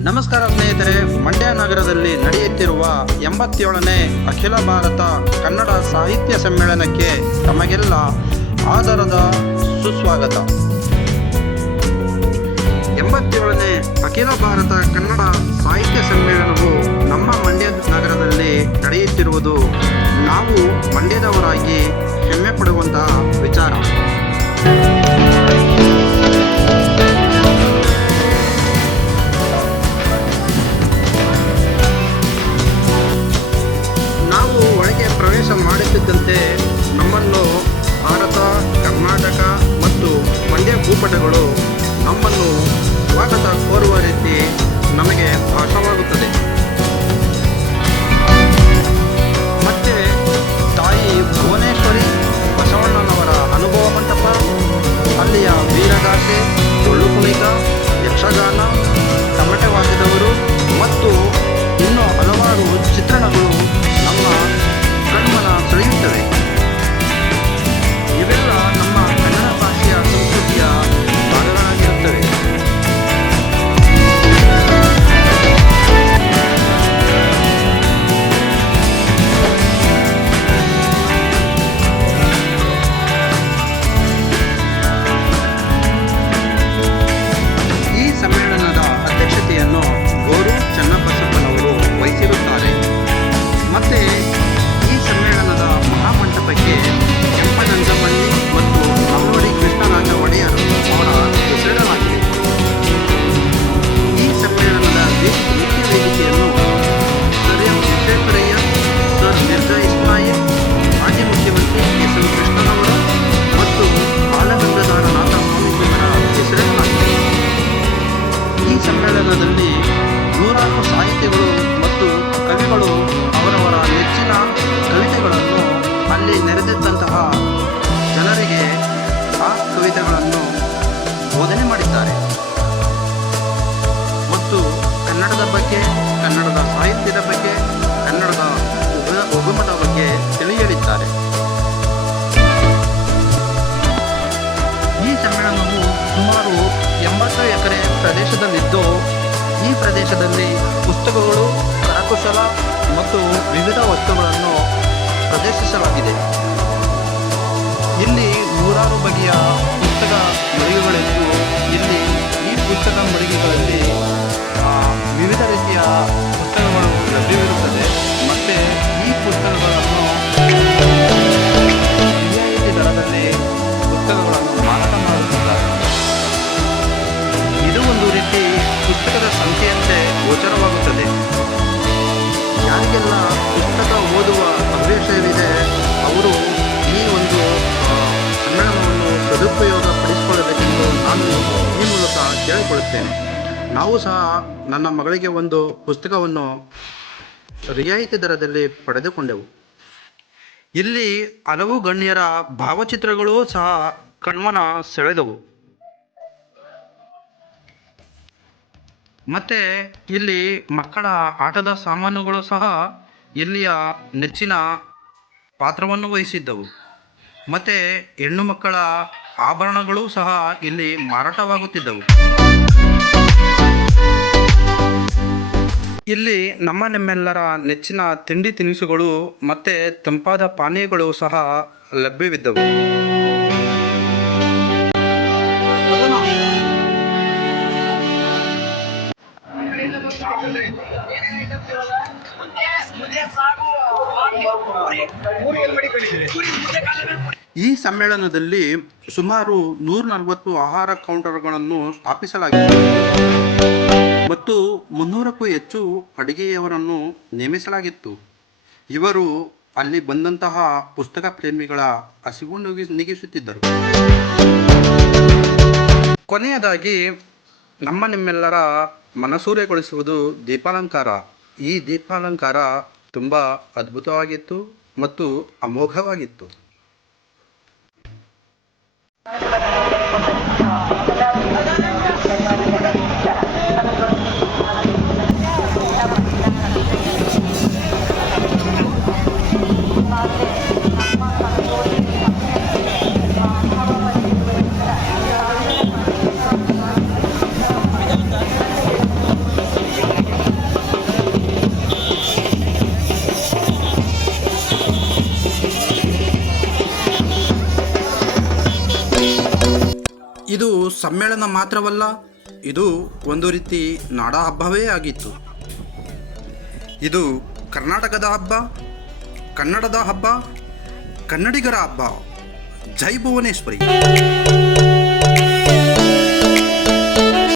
ನಮಸ್ಕಾರ ಸ್ನೇಹಿತರೆ, ಮಂಡ್ಯ ನಗರದಲ್ಲಿ ನಡೆಯುತ್ತಿರುವ ಎಂಬತ್ತೇಳನೇ ಅಖಿಲ ಭಾರತ ಕನ್ನಡ ಸಾಹಿತ್ಯ ಸಮ್ಮೇಳನಕ್ಕೆ ತಮಗೆಲ್ಲ ಆಧಾರದ ಸುಸ್ವಾಗತ. ಎಂಬತ್ತೇಳನೇ ಅಖಿಲ ಭಾರತ ಕನ್ನಡ ಸಾಹಿತ್ಯ ಸಮ್ಮೇಳನವು ನಮ್ಮ ಮಂಡ್ಯ ನಗರದಲ್ಲಿ ನಡೆಯುತ್ತಿರುವುದು ನಾವು ಮಂಡ್ಯದವರಾಗಿ ಹೆಮ್ಮೆ ಪಡುವಂತಹ ವಿಚಾರ. ಪ್ರದೇಶದಲ್ಲಿದ್ದು, ಈ ಪ್ರದೇಶದಲ್ಲಿ ಪುಸ್ತಕಗಳು, ಕರಕುಶಲ ಮತ್ತು ವಿವಿಧ ವಸ್ತುಗಳನ್ನು ಪ್ರದರ್ಶಿಸಲಾಗಿದೆ. ಇಲ್ಲಿ ನೂರಾರು ಬಗೆಯ ಪುಸ್ತಕ ಮಳಿಗೆಗಳಿದ್ದು, ಇಲ್ಲಿ ಈ ಪುಸ್ತಕ ಮಳಿಗೆಗಳಲ್ಲಿ ವಿವಿಧ ರೀತಿಯ ಪುಸ್ತಕಗಳು ಲಭ್ಯವಿರುತ್ತದೆ. ಮತ್ತು ಈ ಪುಸ್ತಕಗಳನ್ನು, ರಿಯಾಯಿತಿ ದರದಲ್ಲಿ ಪುಸ್ತಕಗಳನ್ನು ಕೇಳಿಕೊಳ್ಳುತ್ತೇನೆ ನಾವು ಸಹ ನನ್ನ ಮಗಳಿಗೆ ಒಂದು ಪುಸ್ತಕವನ್ನು ರಿಯಾಯಿತಿ ದರದಲ್ಲಿ ಪಡೆದುಕೊಂಡೆವು. ಇಲ್ಲಿ ಹಲವು ಗಣ್ಯರ ಭಾವಚಿತ್ರಗಳೂ ಸಹ ಕಣ್ಮನ ಸೆಳೆದವು. ಮತ್ತೆ ಇಲ್ಲಿ ಮಕ್ಕಳ ಆಟದ ಸಾಮಾನುಗಳು ಸಹ ಇಲ್ಲಿಯ ನೆಚ್ಚಿನ ಪಾತ್ರವನ್ನು ವಹಿಸಿದ್ದವು. ಮತ್ತೆ ಹೆಣ್ಣು ಮಕ್ಕಳ ಆಭರಣಗಳು ಸಹ ಇಲ್ಲಿ ಮಾರಾಟವಾಗುತ್ತಿದ್ದವು. ಇಲ್ಲಿ ನಮ್ಮ ನಿಮ್ಮೆಲ್ಲರ ನೆಚ್ಚಿನ ತಿಂಡಿ ತಿನಿಸುಗಳು ಮತ್ತೆ ತಂಪಾದ ಪಾನೀಯಗಳು ಸಹ ಲಭ್ಯವಿದ್ದವು. ಈ ಸಮ್ಮೇಳನದಲ್ಲಿ ಸುಮಾರು ನೂರ ನಲವತ್ತು ಆಹಾರ ಕೌಂಟರ್ಗಳನ್ನು ಸ್ಥಾಪಿಸಲಾಗಿದೆ. ಮತ್ತು ಮುನ್ನೂರಕ್ಕೂ ಹೆಚ್ಚು ಅಡುಗೆಯವರನ್ನು ನೇಮಿಸಲಾಗಿತ್ತು. ಇವರು ಅಲ್ಲಿ ಬಂದಂತಹ ಪುಸ್ತಕ ಪ್ರೇಮಿಗಳ ಹಸಿವು ನೀಗಿಸುತ್ತಿದ್ದರು. ಕೊನೆಯದಾಗಿ ನಮ್ಮ ನಿಮ್ಮೆಲ್ಲರ ಮನಸೂರೆಗೊಳಿಸುವುದು ದೀಪಾಲಂಕಾರ. ಈ ದೀಪಾಲಂಕಾರ ತುಂಬ ಅದ್ಭುತವಾಗಿತ್ತು ಮತ್ತು ಅಮೋಘವಾಗಿತ್ತು. ಇದು ಸಮ್ಮೇಳನ ಮಾತ್ರವಲ್ಲ, ಇದು ಒಂದು ರೀತಿ ನಾಡ ಹಬ್ಬವೇ ಆಗಿತ್ತು. ಇದು ಕರ್ನಾಟಕದ ಹಬ್ಬ, ಕನ್ನಡದ ಹಬ್ಬ, ಕನ್ನಡಿಗರ ಹಬ್ಬ. ಜೈ ಭುವನೇಶ್ವರಿ.